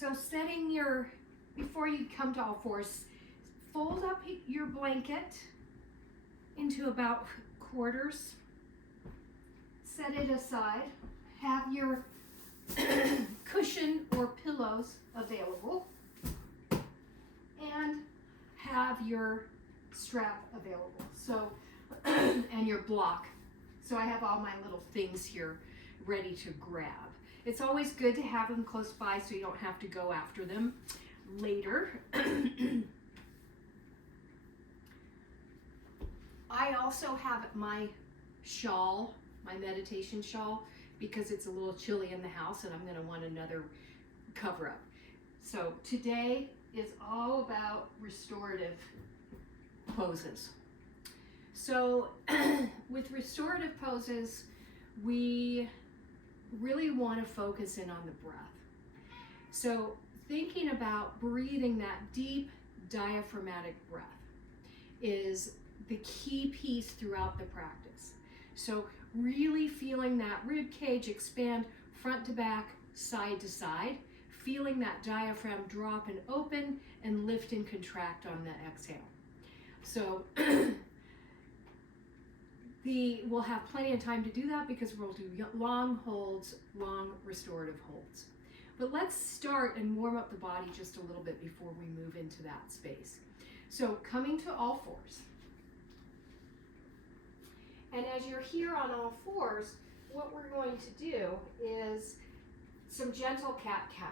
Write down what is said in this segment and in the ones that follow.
So before you come to all fours, fold up your blanket into about quarters. Set it aside. Have your cushion or pillows available. And have your strap available. So, and your block. So I have all my little things here ready to grab. It's always good to have them close by so you don't have to go after them later. I also have my shawl, my meditation shawl, because it's a little chilly in the house and I'm going to want another cover up. So today is all about restorative poses. So with restorative poses, we really want to focus in on the breath. So thinking about breathing that deep diaphragmatic breath is the key piece throughout the practice. So really feeling that rib cage expand front to back, side to side, feeling that diaphragm drop and open and lift and contract on the exhale. So we'll have plenty of time to do that because we'll do long holds, long restorative holds. But let's start and warm up the body just a little bit before we move into that space. So coming to all fours. And as you're here on all fours, what we're going to do is some gentle cat-cow.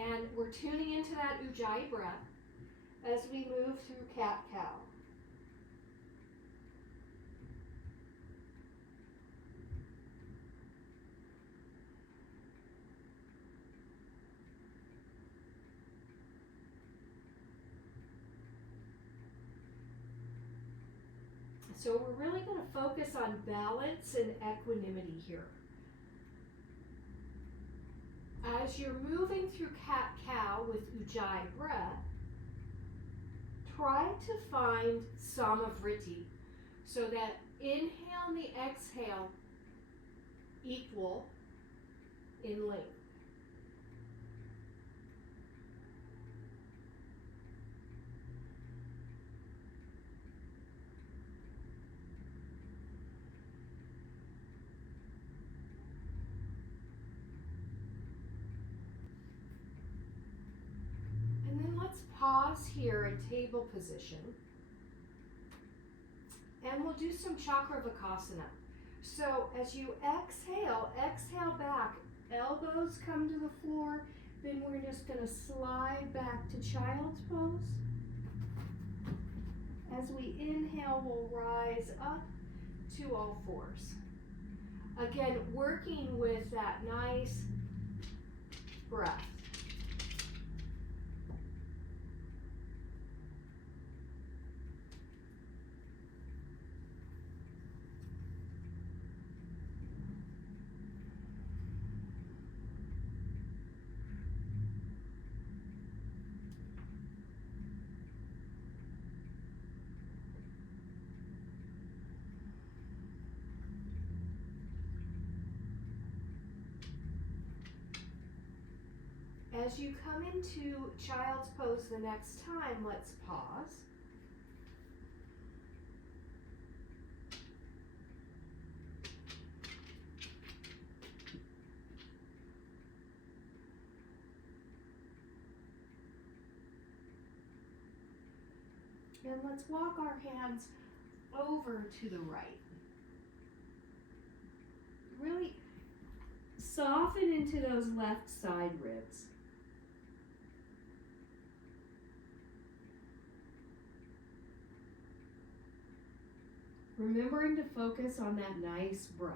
And we're tuning into that Ujjayi breath as we move through cat-cow. So we're really going to focus on balance and equanimity here. As you're moving through cat-cow with Ujjayi breath, try to find Samavriti so that inhale and the exhale equal in length. Pause here in table position, and we'll do some Chakravakasana. So as you exhale back, elbows come to the floor, then we're just going to slide back to child's pose. As we inhale, we'll rise up to all fours. Again, working with that nice breath. As you come into child's pose the next time, let's pause. And let's walk our hands over to the right. Really soften into those left side ribs. Remembering to focus on that nice breath.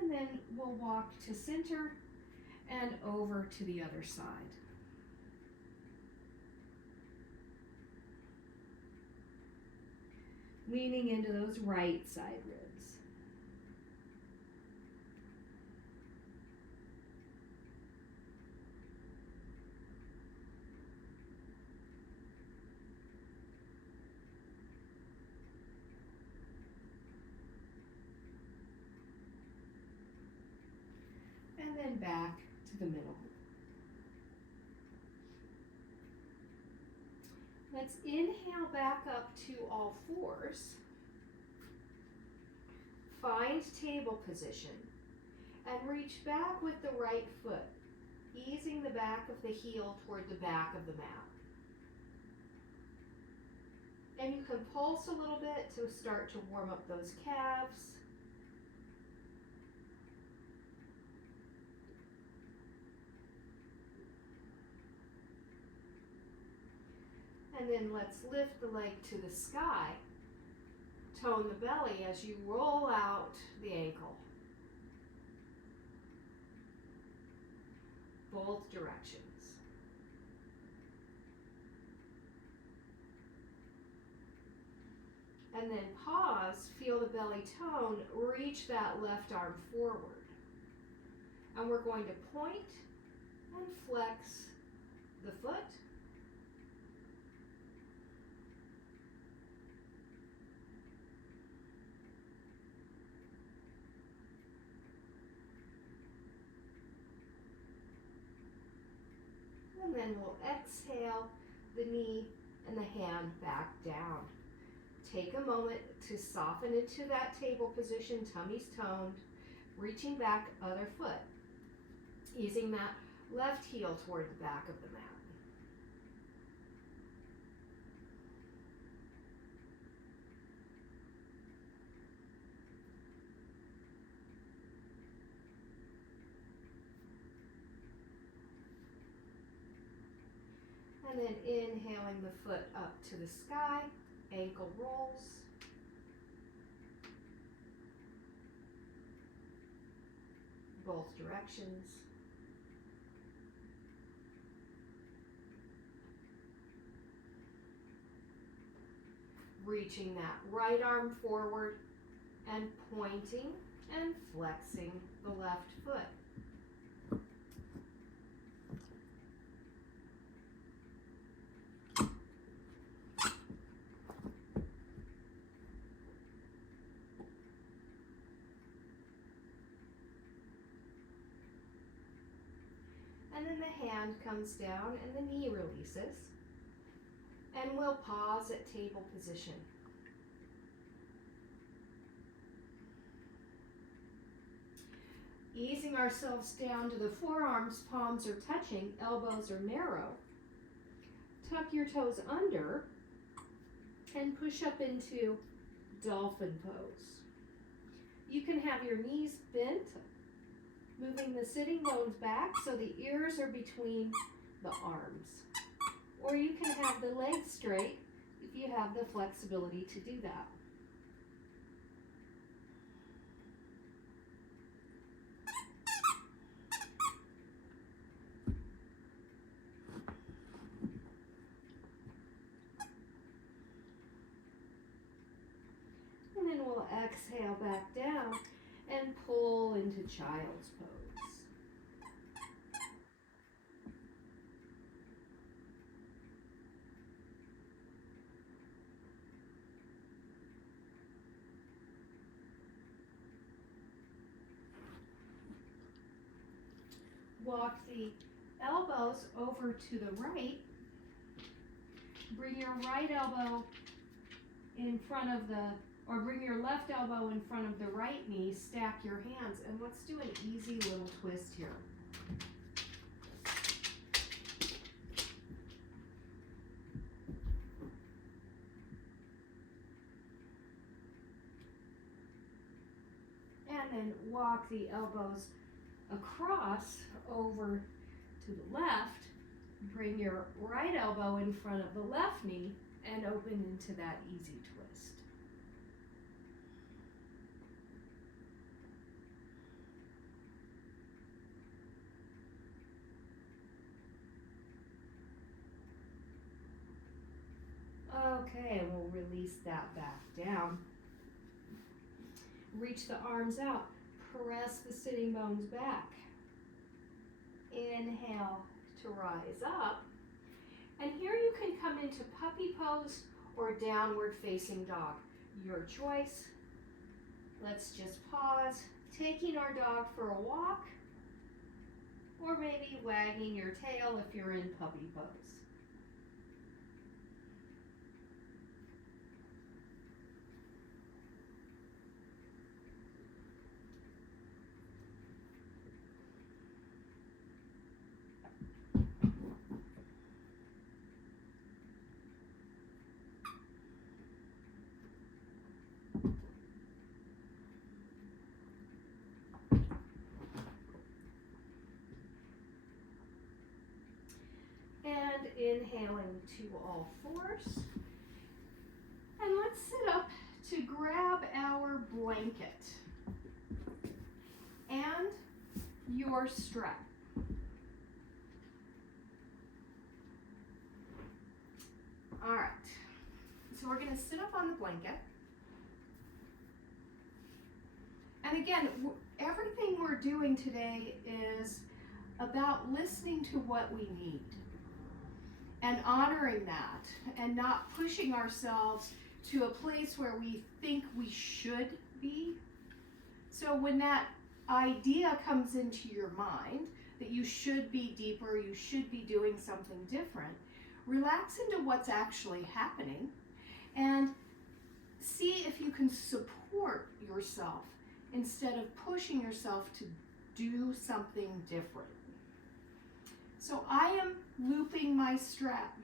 And then we'll walk to center and over to the other side. Leaning into those right side ribs. and back to the middle. Let's inhale back up to all fours. Find table position and reach back with the right foot, easing the back of the heel toward the back of the mat. And you can pulse a little bit to start to warm up those calves. And then let's lift the leg to the sky. Tone the belly as you roll out the ankle. Both directions. And then pause, feel the belly tone, reach that left arm forward. And we're going to point and flex the foot. And then we'll exhale the knee and the hand back down. Take a moment to soften into that table position, tummy's toned, reaching back other foot, easing that left heel toward the back of the mat. And then inhaling the foot up to the sky, ankle rolls. Both directions. Reaching that right arm forward and pointing and flexing the left foot. And then the hand comes down and the knee releases. And we'll pause at table position. Easing ourselves down to the forearms, palms are touching, elbows are narrow. Tuck your toes under and push up into dolphin pose. You can have your knees bent, moving the sitting bones back so the ears are between the arms. Or you can have the legs straight if you have the flexibility to do that. And then we'll exhale back down and pull into child's pose. Walk the elbows over to the right. Bring your right elbow in front of or bring your left elbow in front of the right knee. Stack your hands, and let's do an easy little twist here. And then walk the elbows across over to the left. Bring your right elbow in front of the left knee and open into that easy twist. Okay, we'll release that back down. Reach the arms out. Press the sitting bones back. Inhale to rise up. And here you can come into puppy pose or downward facing dog. Your choice. Let's just pause, taking our dog for a walk. or maybe wagging your tail if you're in puppy pose. And inhaling to all fours. And let's sit up to grab our blanket and your strap. All right, so we're gonna sit up on the blanket. And again, everything we're doing today is about listening to what we need and honoring that and not pushing ourselves to a place where we think we should be. So when that idea comes into your mind that you should be deeper, you should be doing something different, relax into what's actually happening and see if you can support yourself instead of pushing yourself to do something different. So I am looping my strap.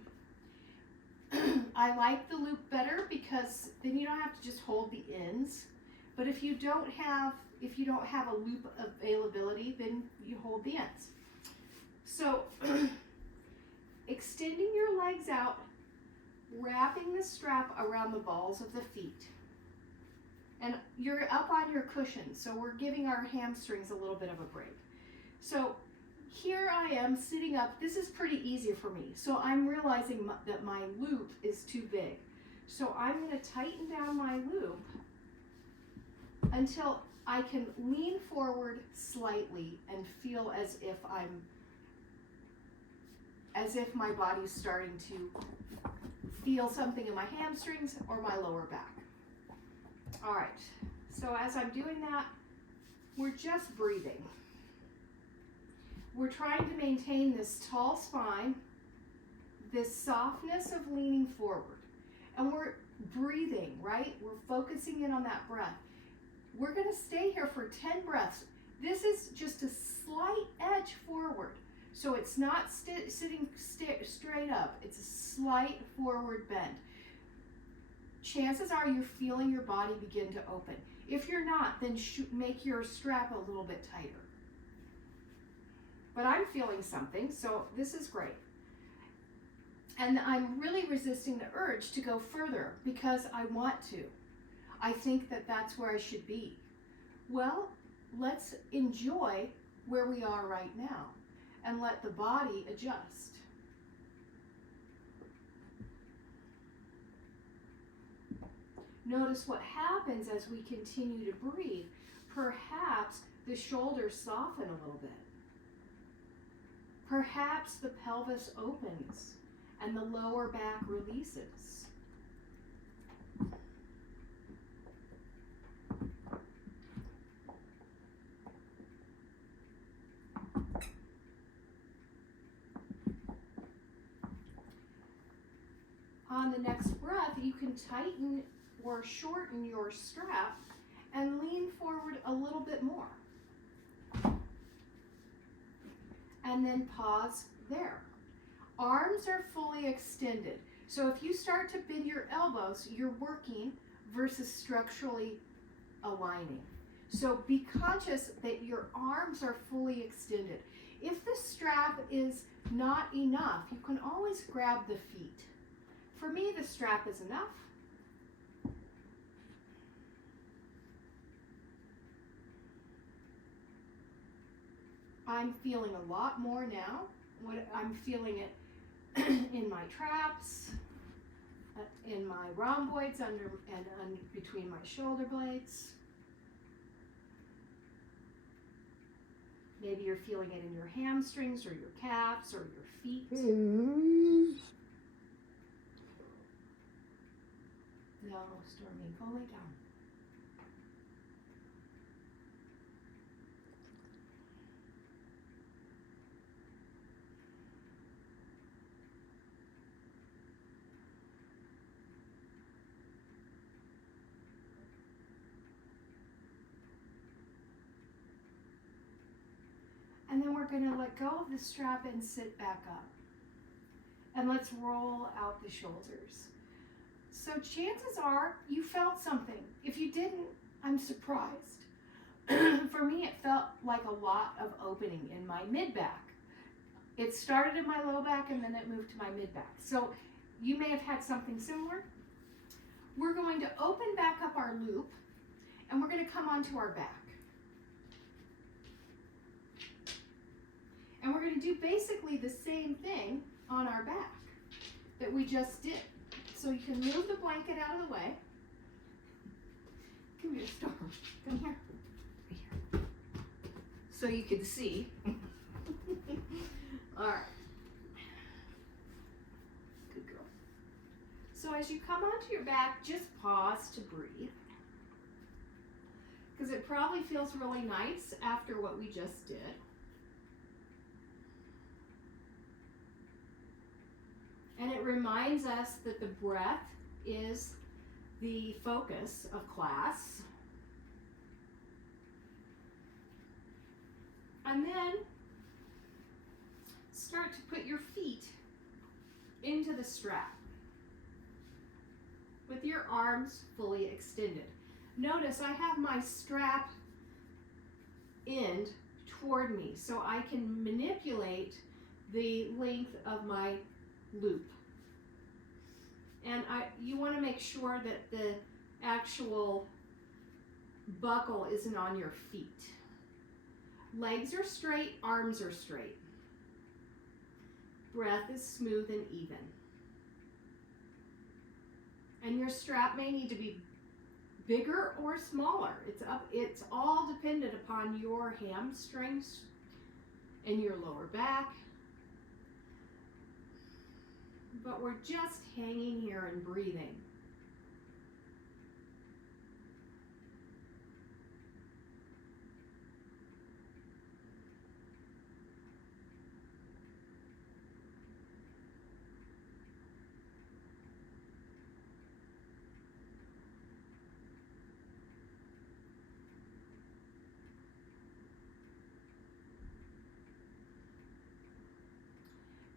I like the loop better because then you don't have to just hold the ends. But if you don't have a loop availability, then you hold the ends. So extending your legs out, wrapping the strap around the balls of the feet. And you're up on your cushion, so we're giving our hamstrings a little bit of a break. So here I am sitting up. This is pretty easy for me. So I'm realizing that my loop is too big. So I'm going to tighten down my loop until I can lean forward slightly and feel as if my body's starting to feel something in my hamstrings or my lower back. All right, so as I'm doing that, we're just breathing. We're trying to maintain this tall spine, this softness of leaning forward, and we're breathing, right? We're focusing in on that breath. We're gonna stay here for 10 breaths. This is just a slight edge forward. So it's not sitting straight up, it's a slight forward bend. Chances are you're feeling your body begin to open. If you're not, then make your strap a little bit tighter. But I'm feeling something, so this is great. And I'm really resisting the urge to go further because I want to. I think that that's where I should be. Well, let's enjoy where we are right now and let the body adjust. Notice what happens as we continue to breathe. Perhaps the shoulders soften a little bit. Perhaps the pelvis opens and the lower back releases. On the next breath, you can tighten or shorten your strap and lean forward a little bit more. And then pause there. Arms are fully extended. So if you start to bend your elbows, you're working versus structurally aligning. So be conscious that your arms are fully extended. If the strap is not enough, you can always grab the feet. For me, the strap is enough. I'm feeling a lot more now. I'm feeling it in my traps, in my rhomboids under between my shoulder blades. Maybe you're feeling it in your hamstrings or your calves or your feet. No, Stormy, go lay down. going to let go of the strap and sit back up. And let's roll out the shoulders. So chances are you felt something. If you didn't, I'm surprised. For me, it felt like a lot of opening in my mid-back. It started in my low back and then it moved to my mid-back. So you may have had something similar. We're going to open back up our loop and we're going to come onto our back. And we're going to do basically the same thing on our back that we just did. So you can move the blanket out of the way. Come here, Storm. Come here. Right here. So you can see. All right. Good girl. So as you come onto your back, just pause to breathe. Because it probably feels really nice after what we just did. And it reminds us that the breath is the focus of class. And then start to put your feet into the strap with your arms fully extended. Notice I have my strap end toward me so I can manipulate the length of my loop. And you want to make sure that the actual buckle isn't on your feet. Legs are straight, arms are straight. Breath is smooth and even. And your strap may need to be bigger or smaller. It's all dependent upon your hamstrings and your lower back. But we're just hanging here and breathing.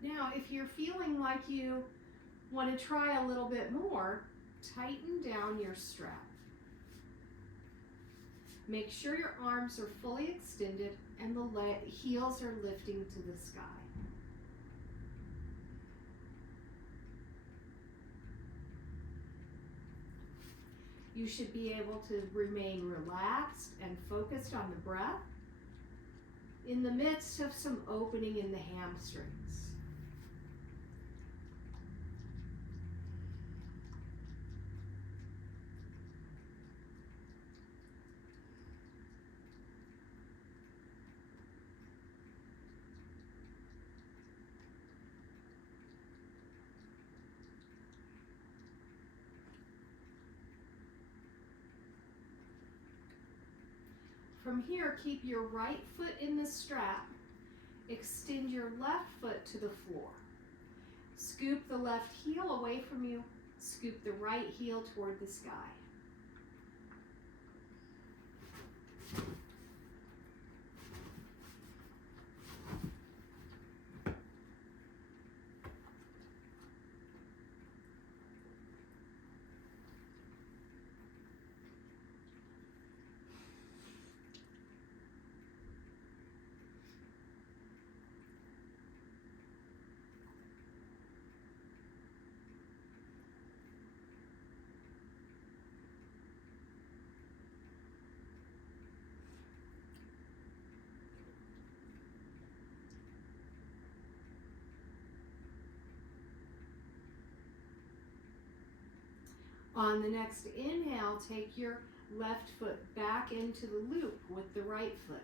Now, if you're feeling like you want to try a little bit more, tighten down your strap. Make sure your arms are fully extended and the heels are lifting to the sky. You should be able to remain relaxed and focused on the breath in the midst of some opening in the hamstrings. From here, keep your right foot in the strap. Extend your left foot to the floor. Scoop the left heel away from you. Scoop the right heel toward the sky. On the next inhale, take your left foot back into the loop with the right foot.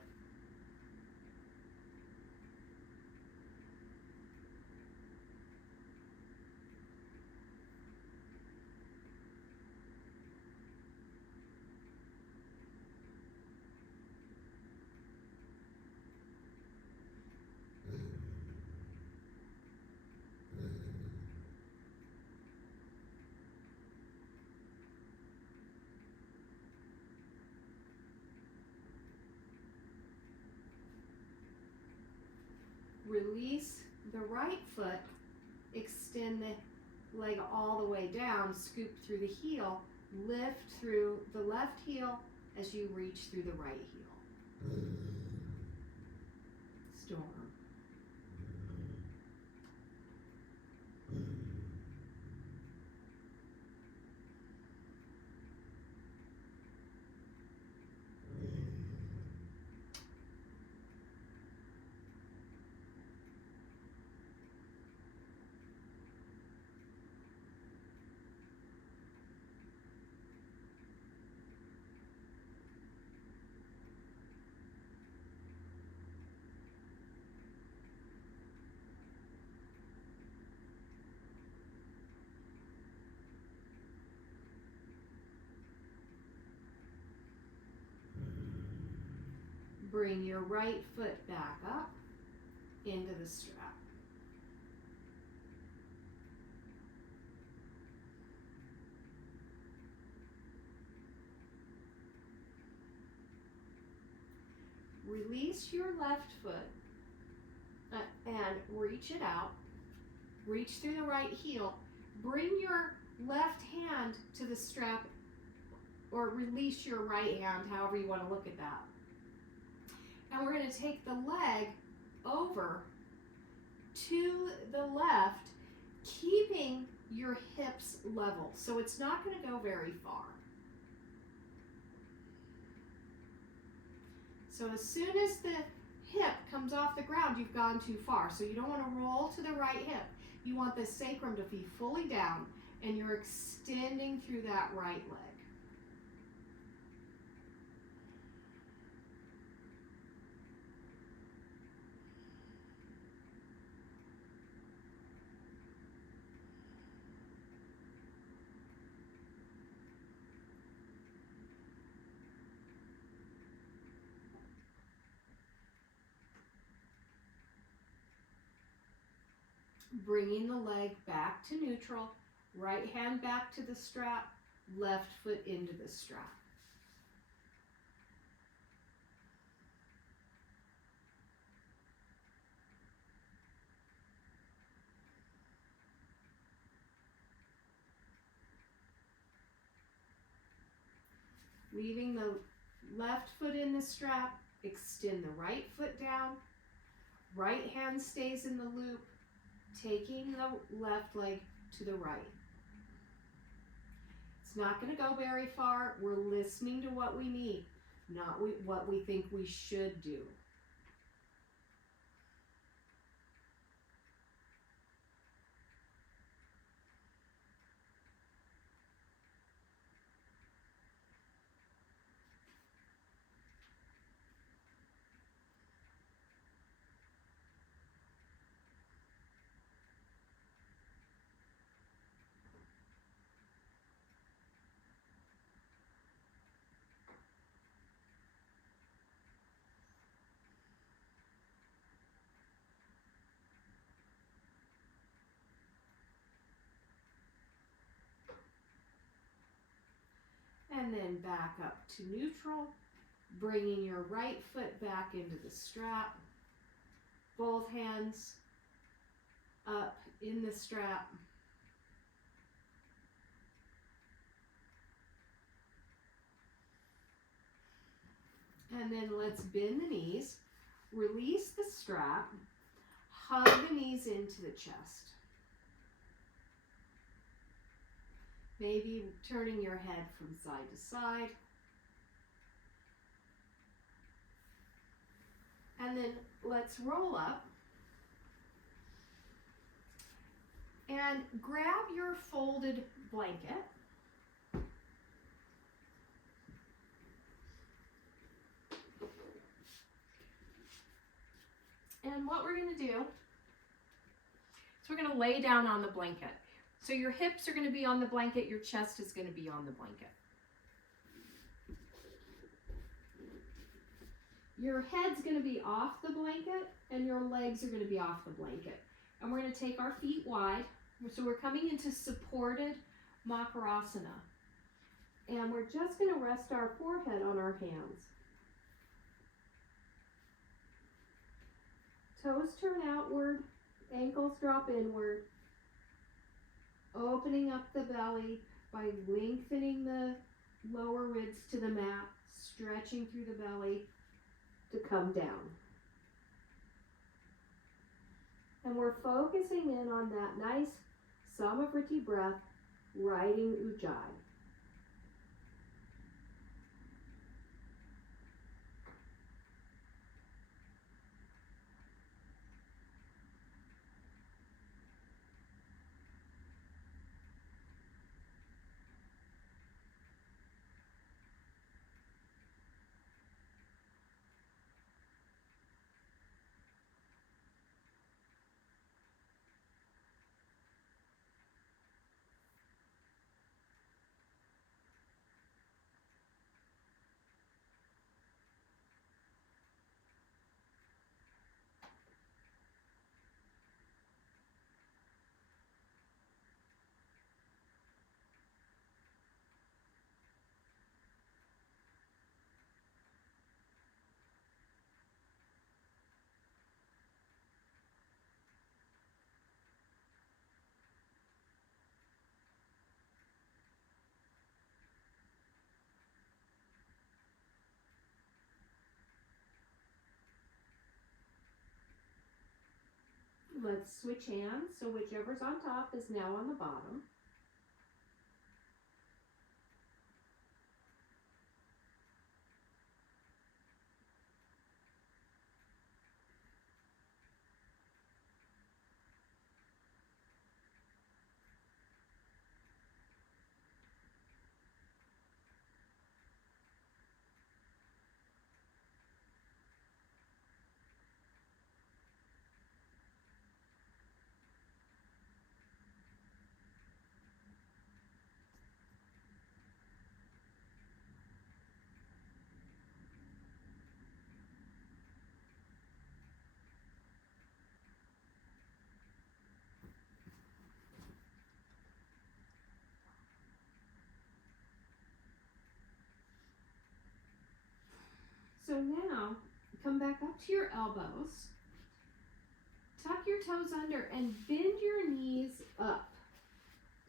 Release the right foot, extend the leg all the way down, scoop through the heel, lift through the left heel as you reach through the right heel. Storm. Bring your right foot back up into the strap. Release your left foot and reach it out. Reach through the right heel. Bring your left hand to the strap, or release your right hand, however you want to look at that. And we're going to take the leg over to the left, keeping your hips level. So it's not going to go very far. So as soon as the hip comes off the ground, you've gone too far. So you don't want to roll to the right hip. You want the sacrum to be fully down, and you're extending through that right leg. Bringing the leg back to neutral, right hand back to the strap, left foot into the strap. Leaving the left foot in the strap, extend the right foot down, right hand stays in the loop, taking the left leg to the right. It's not going to go very far. We're listening to what we need, not what we think we should do. And then back up to neutral, bringing your right foot back into the strap, both hands up in the strap. And then let's bend the knees, release the strap, hug the knees into the chest. Maybe turning your head from side to side. And then let's roll up and grab your folded blanket. And what we're going to do is we're going to lay down on the blanket. So your hips are going to be on the blanket, your chest is going to be on the blanket. Your head's going to be off the blanket and your legs are going to be off the blanket. And we're going to take our feet wide. So we're coming into supported Makarasana. And we're just going to rest our forehead on our hands. Toes turn outward, ankles drop inward, opening up the belly by lengthening the lower ribs to the mat, stretching through the belly to come down. And we're focusing in on that nice Samavriti breath, riding Ujjayi. Let's switch hands, so whichever's on top is now on the bottom. So now, come back up to your elbows, tuck your toes under, and bend your knees up.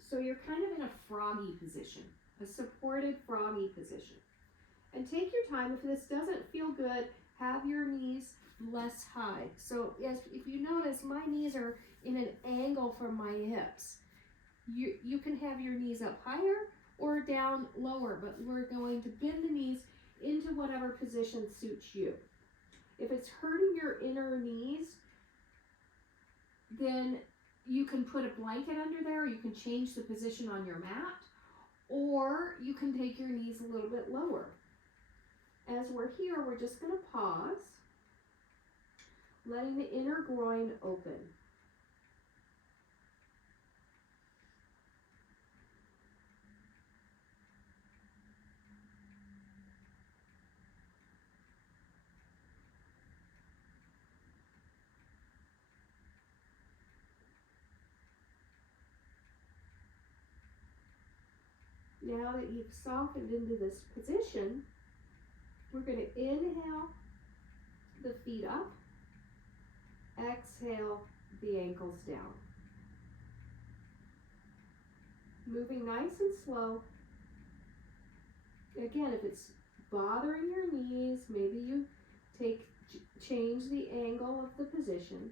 So you're kind of in a froggy position, a supported froggy position. And take your time. If this doesn't feel good, have your knees less high. So if you notice, my knees are in an angle from my hips. You can have your knees up higher or down lower, but we're going to bend the knees into whatever position suits you. If it's hurting your inner knees, then you can put a blanket under there, or you can change the position on your mat, or you can take your knees a little bit lower. As we're here, we're just going to pause, letting the inner groin open. Now that you've softened into this position, we're going to inhale the feet up, exhale the ankles down. Moving nice and slow. Again, if it's bothering your knees, maybe you change the angle of the position.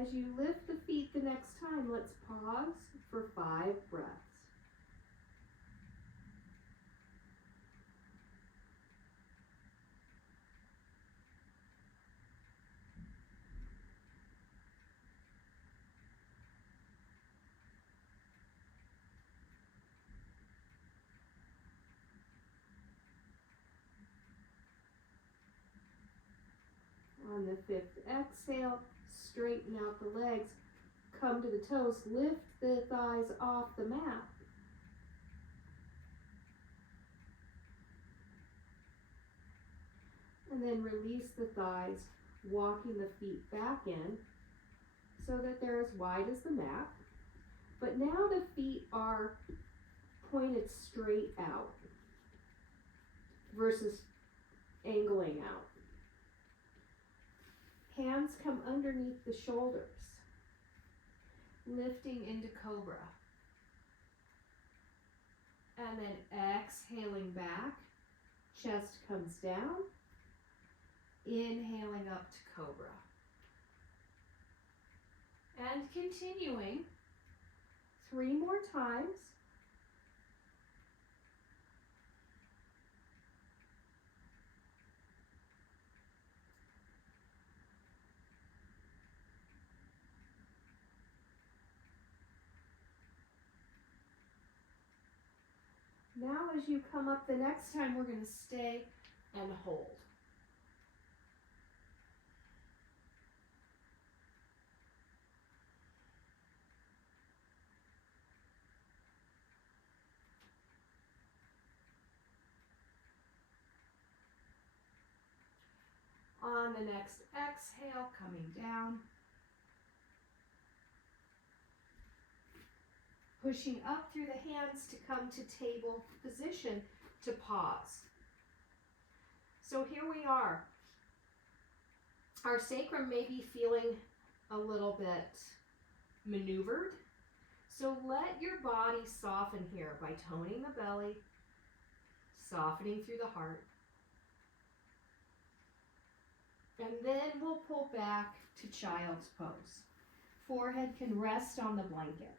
As you lift the feet the next time, let's pause for 5 breaths. On the 5th exhale, straighten out the legs, come to the toes, lift the thighs off the mat. And then release the thighs, walking the feet back in so that they're as wide as the mat. But now the feet are pointed straight out versus angling out. Hands come underneath the shoulders, lifting into cobra. And then exhaling back, chest comes down, inhaling up to cobra. And continuing 3 more times. Now as you come up the next time, we're going to stay and hold. On the next exhale, coming down. Pushing up through the hands to come to table position to pause. So here we are. Our sacrum may be feeling a little bit maneuvered. So let your body soften here by toning the belly, softening through the heart. And then we'll pull back to child's pose. Forehead can rest on the blanket.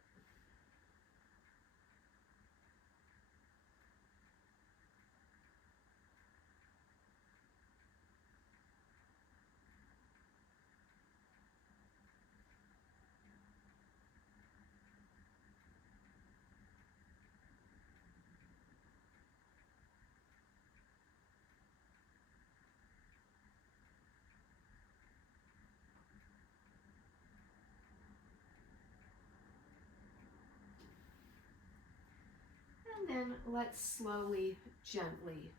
And then let's slowly, gently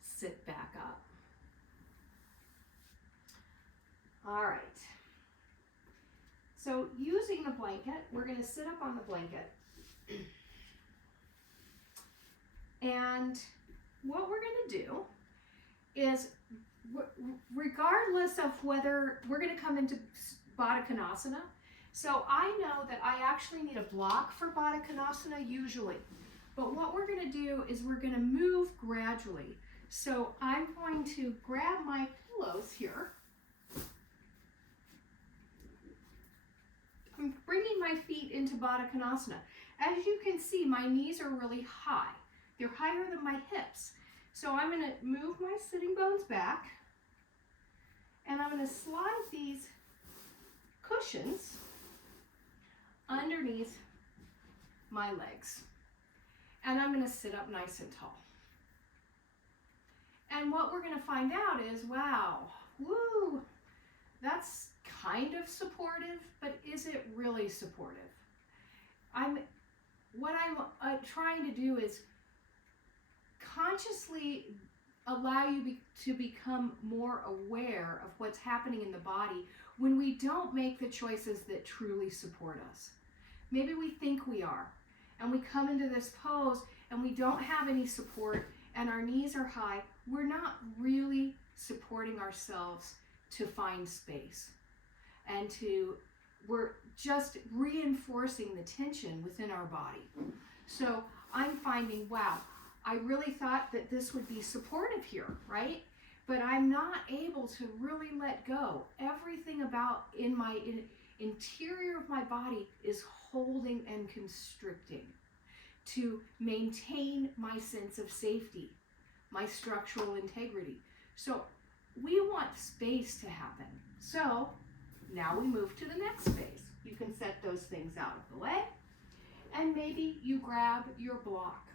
sit back up. All right. So using the blanket, we're going to sit up on the blanket. And what we're going to do is, regardless of whether we're going to come into Baddha Konasana, so I know that I actually need a block for Baddha Konasana usually. But what we're going to do is we're going to move gradually. So I'm going to grab my pillows here. I'm bringing my feet into Baddha Konasana. As you can see, my knees are really high. They're higher than my hips. So I'm going to move my sitting bones back. And I'm going to slide these cushions underneath my legs. And I'm going to sit up nice and tall. And what we're going to find out is, wow, woo, that's kind of supportive, but is it really supportive? What I'm trying to do is consciously allow you to become more aware of what's happening in the body when we don't make the choices that truly support us. Maybe we think we are, and we come into this pose and we don't have any support and our knees are high. We're not really supporting ourselves to find space, and we're just reinforcing the tension within our body. So I'm finding, wow, I really thought that this would be supportive here, right? But I'm not able to really let go. Everything about in my interior of my body is holding and constricting to maintain my sense of safety, my structural integrity. So we want space to happen. So now we move to the next phase. You can set those things out of the way, and maybe you grab your block.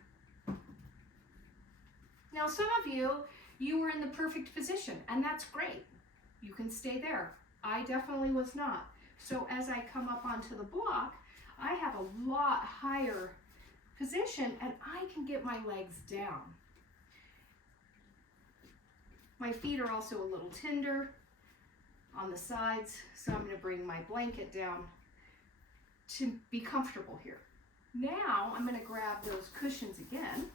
Now some of you were in the perfect position, and that's great. You can stay there. I definitely was not. So as I come up onto the block, I have a lot higher position and I can get my legs down. My feet are also a little tender on the sides, so I'm going to bring my blanket down to be comfortable here. Now I'm going to grab those cushions again.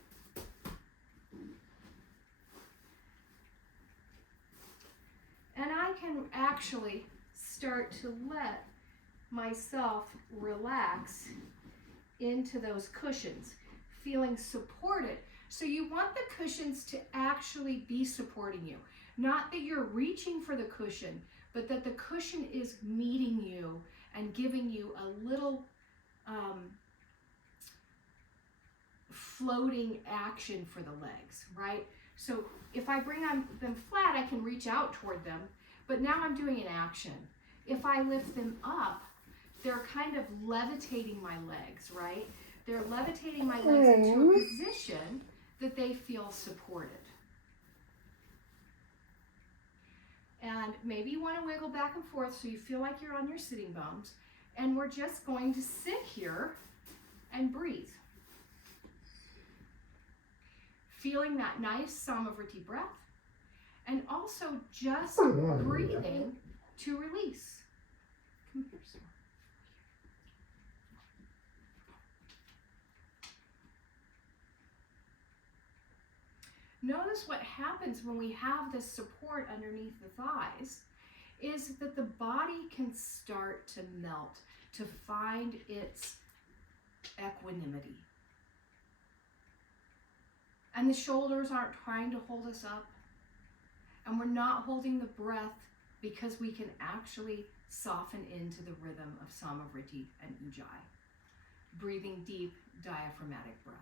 And I can actually start to let myself relax into those cushions, feeling supported. So you want the cushions to actually be supporting you. Not that you're reaching for the cushion, but that the cushion is meeting you and giving you a little floating action for the legs, right? So if I bring them flat, I can reach out toward them, but now I'm doing an action. If I lift them up, they're kind of levitating my legs, right? They're levitating my legs into a position that they feel supported. And maybe you want to wiggle back and forth so you feel like you're on your sitting bones. And we're just going to sit here and breathe. Feeling that nice Samavriti breath. And also just breathing to release. Come here, sir. Notice what happens when we have this support underneath the thighs is that the body can start to melt, to find its equanimity. And the shoulders aren't trying to hold us up. And we're not holding the breath because we can actually soften into the rhythm of Samavriti and Ujjayi. Breathing deep, diaphragmatic breath.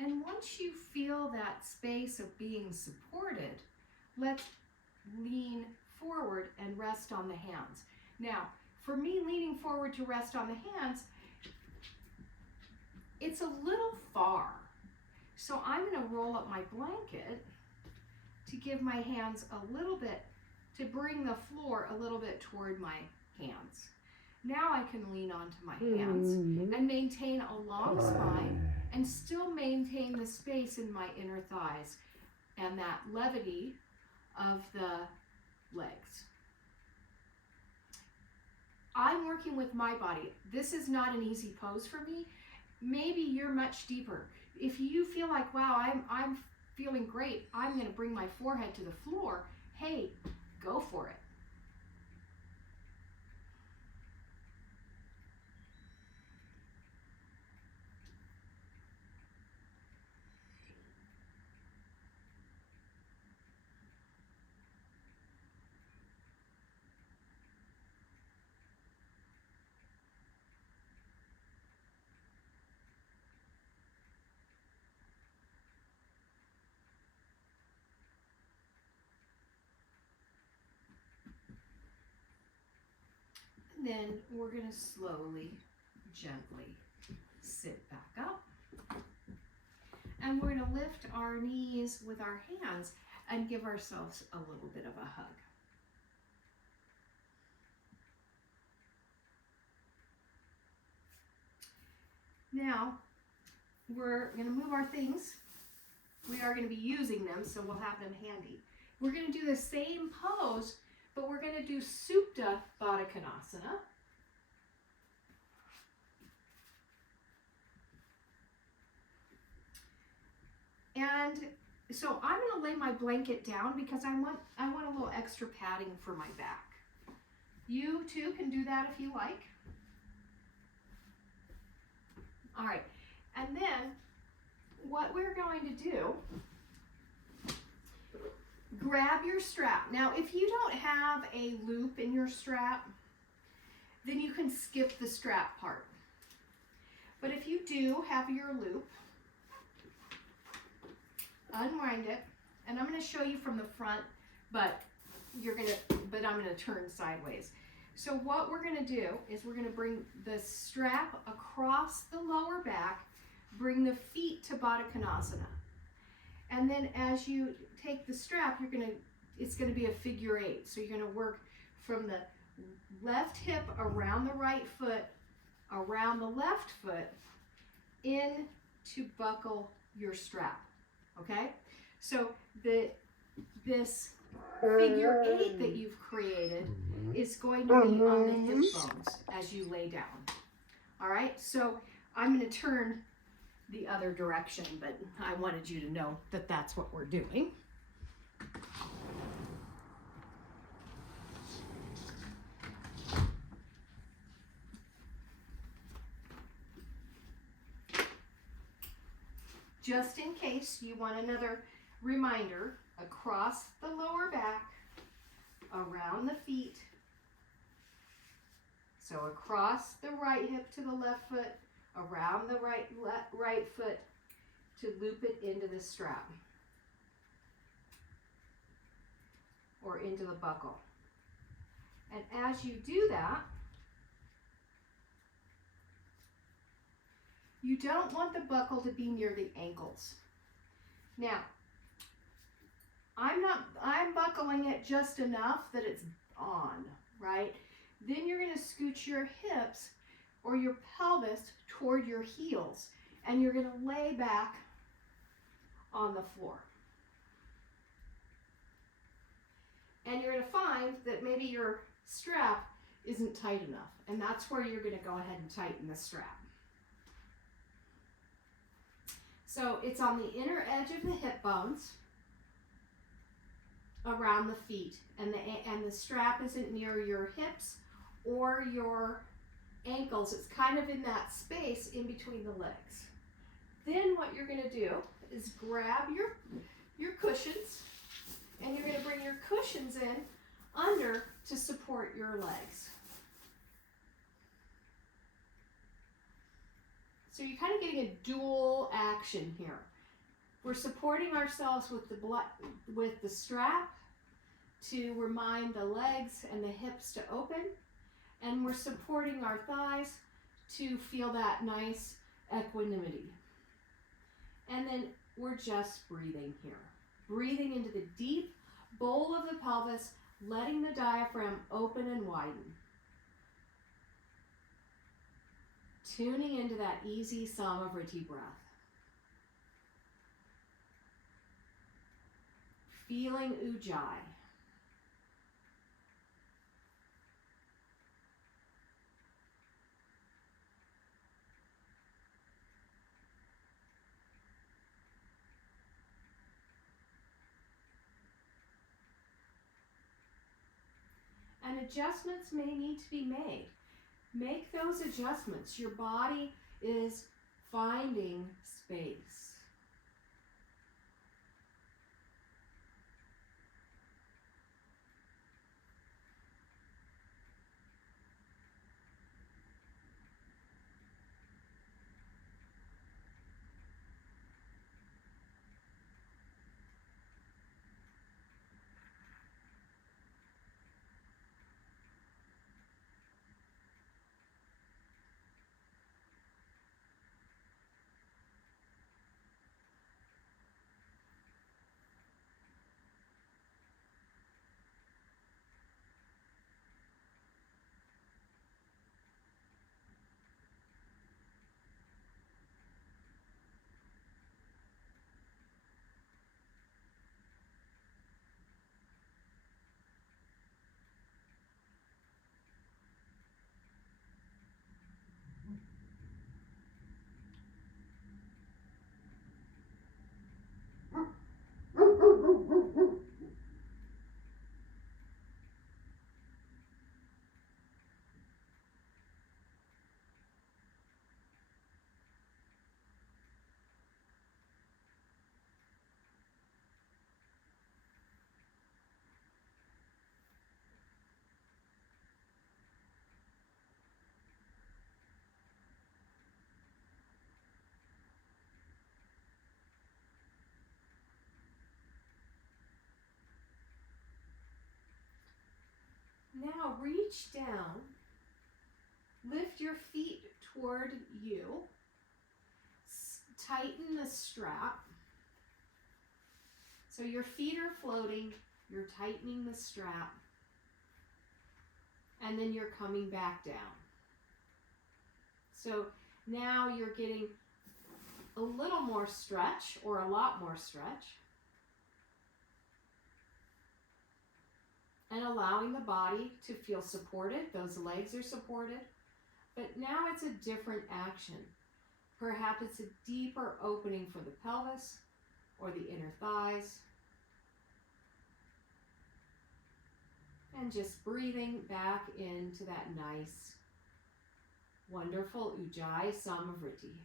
And once you feel that space of being supported, let's lean forward and rest on the hands. Now, for me, leaning forward to rest on the hands, it's a little far. So I'm going to roll up my blanket to give my hands a little bit, to bring the floor a little bit toward my hands. Now I can lean onto my hands and maintain a long spine and still maintain the space in my inner thighs and that levity of the legs. I'm working with my body. This is not an easy pose for me. Maybe you're much deeper. If you feel like, wow, I'm feeling great, I'm going to bring my forehead to the floor, hey, go for it. And then we're going to slowly, gently sit back up. And we're going to lift our knees with our hands and give ourselves a little bit of a hug. Now, we're going to move our things. We are going to be using them, so we'll have them handy. We're going to do the same pose, but we're going to do Supta Baddha Konasana. And so I'm going to lay my blanket down because I want a little extra padding for my back. You too can do that if you like. All right, and then what we're going to do, grab your strap. Now, if you don't have a loop in your strap, then you can skip the strap part. But if you do have your loop, unwind it, and I'm going to show you from the front, but I'm going to turn sideways. So what we're going to do is we're going to bring the strap across the lower back, bring the feet to Baddha Konasana. And then as you take the strap, it's gonna be a figure 8. So you're gonna work from the left hip around the right foot, around the left foot, in to buckle your strap, okay? So this figure 8 that you've created is going to be on the hip bones as you lay down. All right, so I'm going to turn the other direction, but I wanted you to know that that's what we're doing. Just in case you want another reminder, across the lower back, around the feet. So across the right hip to the left foot, around the right foot to loop it into the strap or into the buckle. And as you do that, you don't want the buckle to be near the ankles. Now, I'm buckling it just enough that it's on, right? Then you're going to scoot your hips or your pelvis toward your heels, and you're going to lay back on the floor. And you're going to find that maybe your strap isn't tight enough, and that's where you're going to go ahead and tighten the strap. So it's on the inner edge of the hip bones, around the feet, and the strap isn't near your hips or your ankles. It's kind of in that space in between the legs. Then what you're going to do is grab your cushions, and you're going to bring your cushions in under to support your legs. So you're kind of getting a dual action here. We're supporting ourselves with the strap to remind the legs and the hips to open, and we're supporting our thighs to feel that nice equanimity. And then we're just breathing here. Breathing into the deep bowl of the pelvis, letting the diaphragm open and widen. Tuning into that easy Samavriti breath. Feeling Ujjayi. And adjustments may need to be made. Make those adjustments. Your body is finding space. Now reach down, lift your feet toward you, tighten the strap, So your feet are floating, you're tightening the strap, and then you're coming back down. So now you're getting a little more stretch, or a lot more stretch, and allowing the body to feel supported. Those legs are supported, but now it's a different action. Perhaps it's a deeper opening for the pelvis or the inner thighs. And just breathing back into that nice, wonderful Ujjayi Samavriti.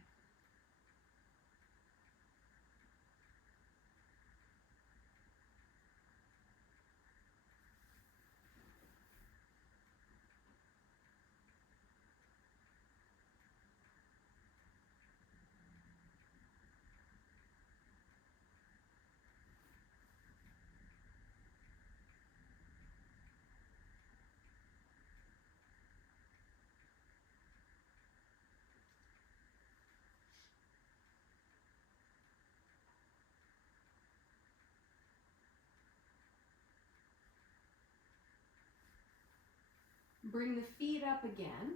Bring the feet up again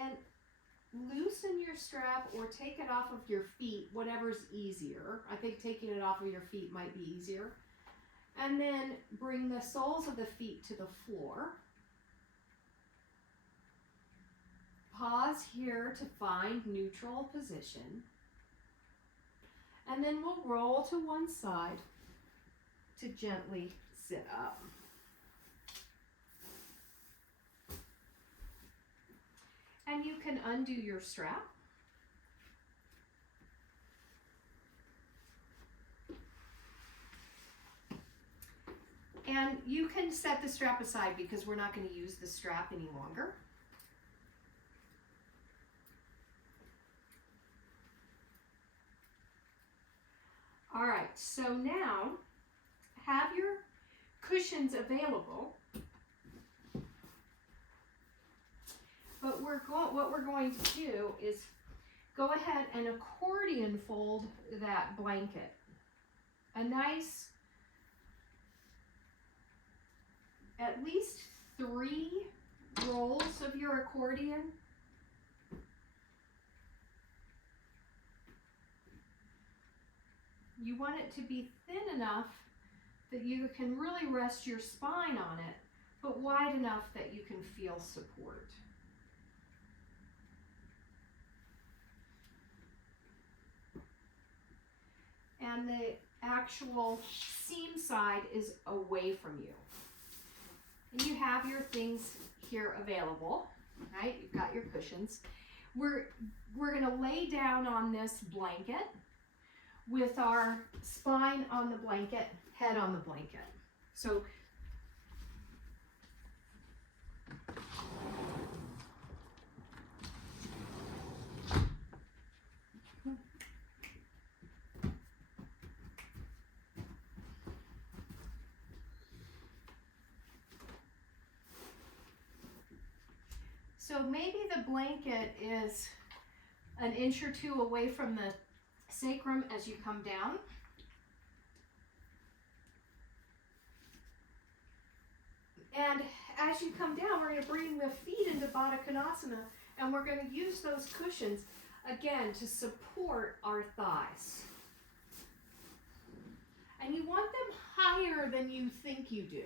and loosen your strap or take it off of your feet, whatever's easier. I think taking it off of your feet might be easier. And then bring the soles of the feet to the floor. Pause here to find neutral position. And then we'll roll to one side to gently sit up. And you can undo your strap. And you can set the strap aside because we're not going to use the strap any longer. All right, so now have your cushions available. But what we're going to do is go ahead and accordion fold that blanket. A nice, at least 3 rolls of your accordion. You want it to be thin enough that you can really rest your spine on it, but wide enough that you can feel support. And the actual seam side is away from you. And you have your things here available, right? You've got your cushions. We're going to lay down on this blanket with our spine on the blanket, head on the blanket. So maybe the blanket is an inch or 2 away from the sacrum as you come down. And as you come down, we're going to bring the feet into Baddha Konasana, and we're going to use those cushions again to support our thighs. And you want them higher than you think you do.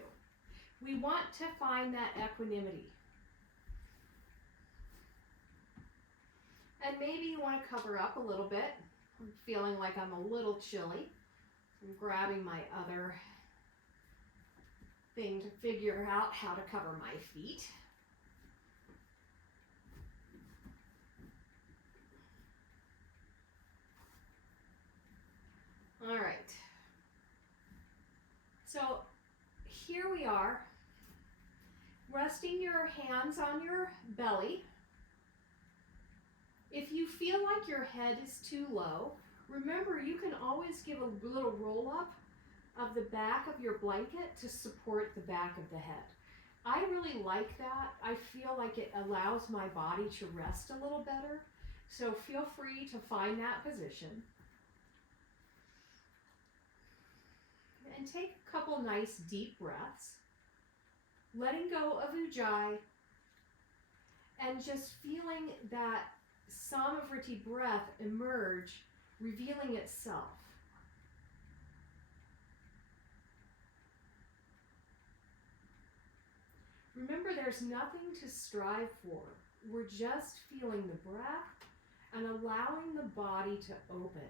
We want to find that equanimity. And maybe you want to cover up a little bit. I'm feeling like I'm a little chilly. I'm grabbing my other thing to figure out how to cover my feet. All right. So here we are, resting your hands on your belly. If you feel like your head is too low, remember you can always give a little roll up of the back of your blanket to support the back of the head. I really like that. I feel like it allows my body to rest a little better. So feel free to find that position. and take a couple nice deep breaths, letting go of ujjayi and just feeling that Samavriti breath emerge, revealing itself. Remember, there's nothing to strive for. We're just feeling the breath and allowing the body to open.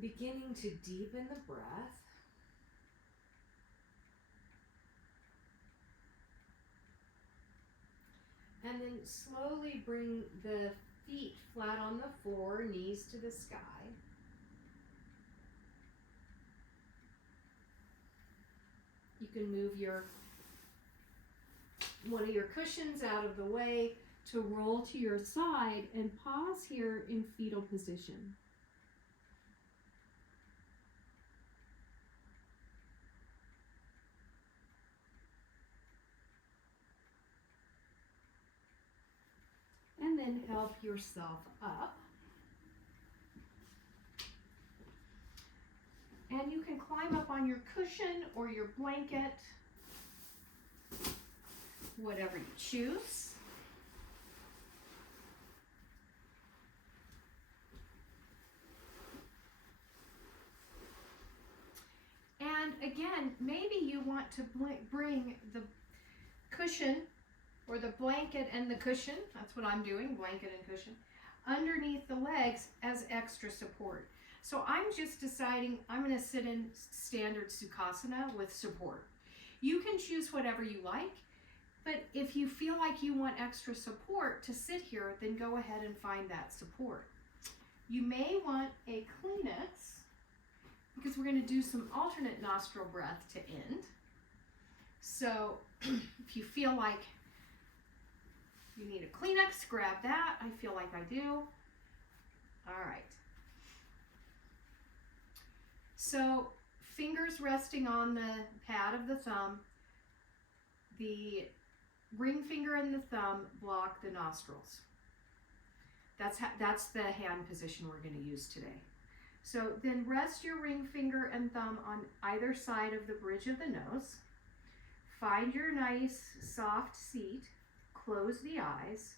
Beginning to deepen the breath. And then slowly bring the feet flat on the floor, knees to the sky. You can move one of your cushions out of the way to roll to your side and pause here in fetal position. And then help yourself up. And you can climb up on your cushion or your blanket, whatever you choose. And again, maybe you want to bring the cushion or the blanket and the cushion, that's what I'm doing, blanket and cushion, underneath the legs as extra support. So I'm just deciding I'm going to sit in standard Sukhasana with support. You can choose whatever you like. But if you feel like you want extra support to sit here, then go ahead and find that support. You may want a Kleenex because we're going to do some alternate nostril breath to end. So if you feel like you need a Kleenex, grab that. I feel like I do. All right. So fingers resting on the pad of the thumb. The ring finger and the thumb block the nostrils. That's the hand position we're going to use today. So then rest your ring finger and thumb on either side of the bridge of the nose. Find your nice soft seat. Close the eyes.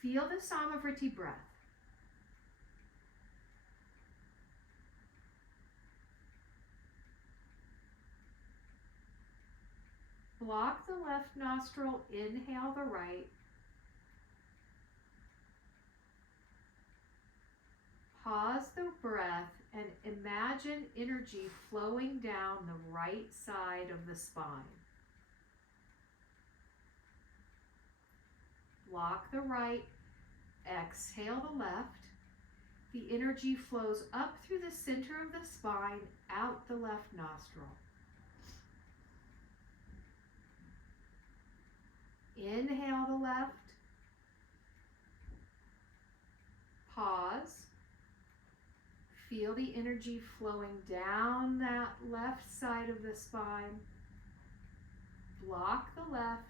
Feel the Samavriti breath. Block the left nostril, inhale the right. Pause the breath and imagine energy flowing down the right side of the spine. Block the right, exhale the left. The energy flows up through the center of the spine, out the left nostril. Inhale the left. Pause. Feel the energy flowing down that left side of the spine. Block the left.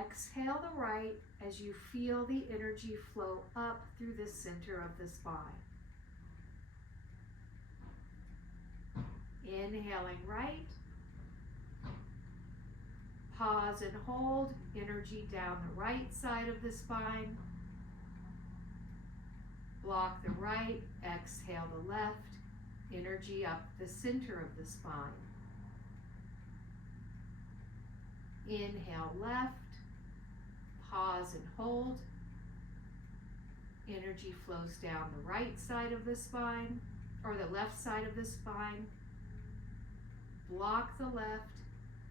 Exhale the right as you feel the energy flow up through the center of the spine. Inhaling right. Pause and hold, energy down the right side of the spine. Block the right, exhale the left, energy up the center of the spine. Inhale left, pause and hold. Energy flows down the right side of the spine, or the left side of the spine. Block the left,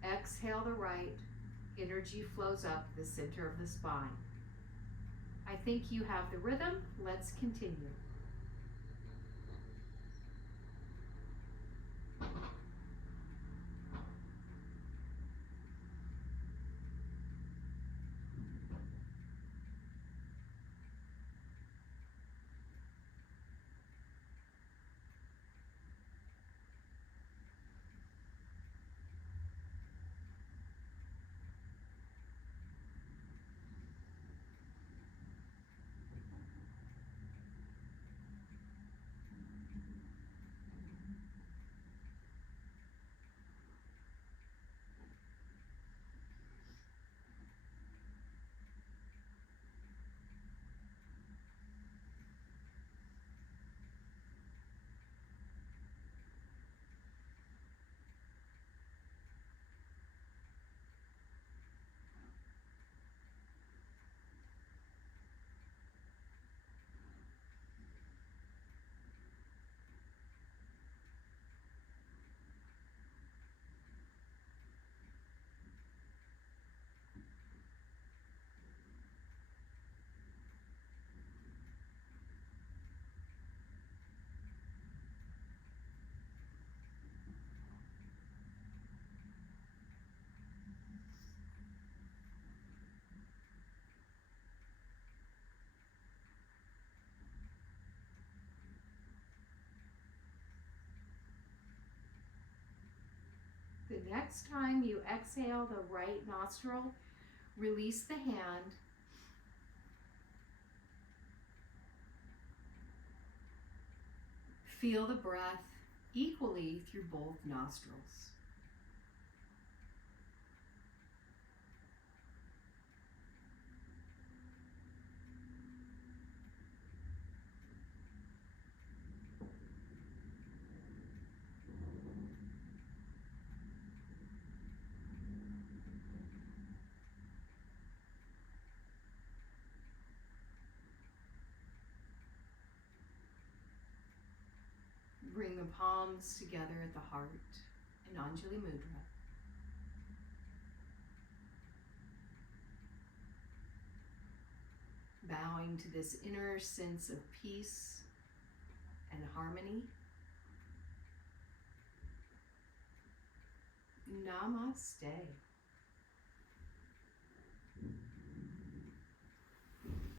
exhale the right, energy flows up the center of the spine. I think you have the rhythm. Let's continue. The next time you exhale the right nostril, release the hand. Feel the breath equally through both nostrils. Bring the palms together at the heart in Anjali Mudra. bowing to this inner sense of peace and harmony. Namaste.